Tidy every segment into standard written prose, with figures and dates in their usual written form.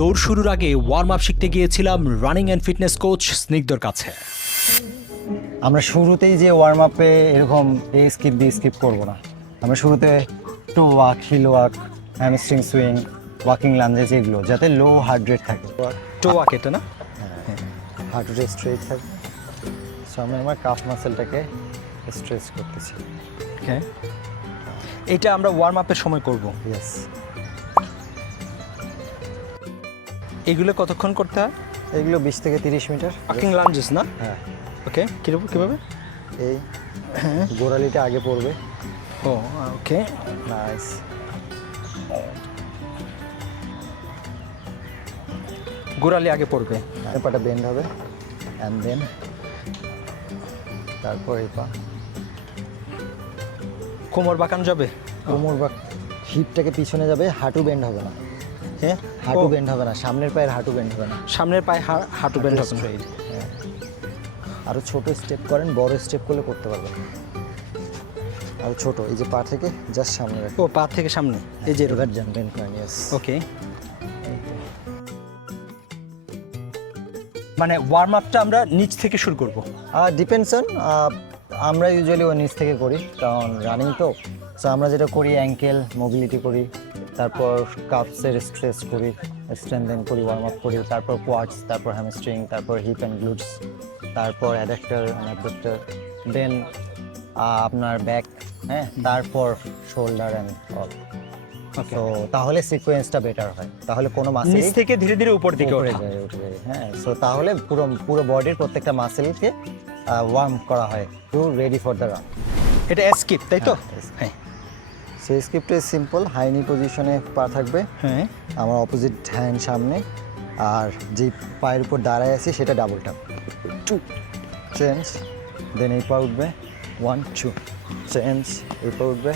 দৌড় শুরুর আগে ওয়ার্ম আপ শিখতে গিয়েছিলাম রানিং অ্যান্ড ফিটনেস কোচ স্নিগ্ধর কাছে। আমরা শুরুতেই যে ওয়ার্ম আপে এরকম এই স্কিপ দিয়ে স্কিপ করবো না। আমরা শুরুতে toe walk, heel walk, hamstring swing, walking lunges, এগুলো যাতে লো হার্ট রেট থাকে, টো ওয়াক এটা না? হার্ট রেট স্ট্রেট থাকে। সো আমরা আমার কাফ মাসেলটাকে স্ট্রেচ করতেছি। হ্যাঁ, এটা আমরা ওয়ার্ম আপের সময় করব। ইয়েস। এগুলো কতক্ষণ করতে হয়? এগুলো 20 থেকে 30 মিটার। ওয়াকিং লাঞ্জেস না? হ্যাঁ। ওকে, কিভাবে? এই গোড়ালিটা আগে পড়বে। ও ওকে, নাইস। গোড়ালি আগে পড়বে। পাটা বেন্ড হবে অ্যান্ড দেন তারপর এই পা কোমর বাঁকানো যাবে? কোমর বা হিপটাকে পিছনে যাবে, হাঁটু বেন্ড হবে না। হ্যাঁ, হাঁটু বেন্ড হবে না, সামনের পায়ের হাঁটু বেন্ড হবে না। সামনের পায়ে হাঁটু বেন্ড হবে না। হ্যাঁ। আরও ছোট স্টেপ করেন, বড় স্টেপ করলে করতে পারবেন। আরও ছোট, এই যে পা থেকে জাস্ট সামনে রাখেন। ও, পা থেকে সামনে, এই যে এবার যান বেন্ড করেন। ইয়েস। ওকে, মানে ওয়ার্ম আপটা আমরা নিচ থেকে শুরু করব। ডিপেন্ডস অন, আমরা ইউজুয়ালি ও নিচ থেকে করি, কারণ রানিং তো। সো আমরা যেটা করি, অ্যাঙ্কেল মোবিলিটি করি, তারপর কাফসের স্ট্রেচ করি, স্ট্রেনথেন করি, ওয়ার্ম আপ করি, তারপর কোয়াডস, তারপর হ্যামস্ট্রিং, তারপর হিপ অ্যান্ড গ্লুটস, তারপর অ্যাডাক্টর অ্যান্ড অ্যাবডাক্টর, দেন আপনার ব্যাক, হ্যাঁ, তারপর শোল্ডার অ্যান্ড অল। তো তাহলে সিকোয়েন্সটা বেটার হয়, তাহলে কোনো নিচ মাসেল থেকে ধীরে ধীরে উপর দিকে উঠে ওঠা। যায়। হ্যাঁ, সো তাহলে পুরো বডির প্রত্যেকটা মাসেলকে ওয়ার্ম করা হয় to ready for the run. এটা স্কিপ, তাই তো? হ্যাঁ। সো স্কিপটা সিম্পল, হাই নি পজিশনে পা থাকবে, হ্যাঁ, আমার অপোজিট হ্যান্ড সামনে, আর যে পায়ের উপর দাঁড়ায় আছি সেটা ডাবল ট্যাপ, 2 চেঞ্জ, দেন এই পা উঠবে, 1 2 চেঞ্জ, এই পা উঠবে,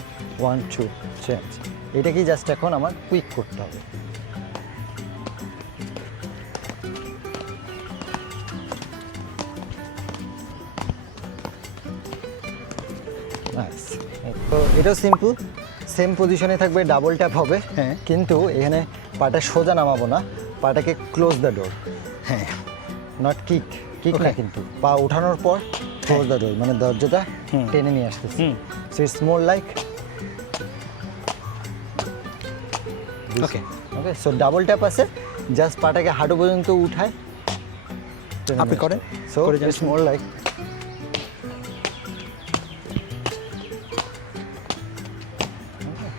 1 2 চেঞ্জ। এটাকেই জাস্ট এখন আমার কুইক করতে হবে। তো এটাও সিম্পল, সেম পজিশনে থাকবে, ডাবল ট্যাপ হবে। হ্যাঁ। কিন্তু এখানে পাটা সোজা নামাবো না, পাটাকে ক্লোজ দ্য ডোর। হ্যাঁ, নট কিক না, Okay. কিন্তু পা উঠানোর পর ক্লোজ দ্য ডোর, মানে দরজাটা টেনে নিয়ে আসতেছি। So it's more like okay. Okay. So double tap আছে, জাস্ট পাটাকে হাঁটু পর্যন্ত উঠায়। আপনি করেন, সো করে যান। ইটস মোর লাইক,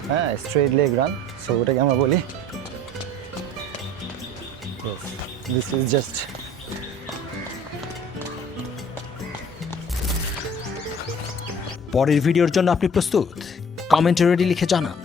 হ্যাঁ, স্ট্রেট লেগ রান। সো ওটাকে আমরা বলি, দিস ইজ জাস্ট। পরের ভিডিওর জন্য আপনি প্রস্তুত? কমেন্টে রেডি লিখে জানান।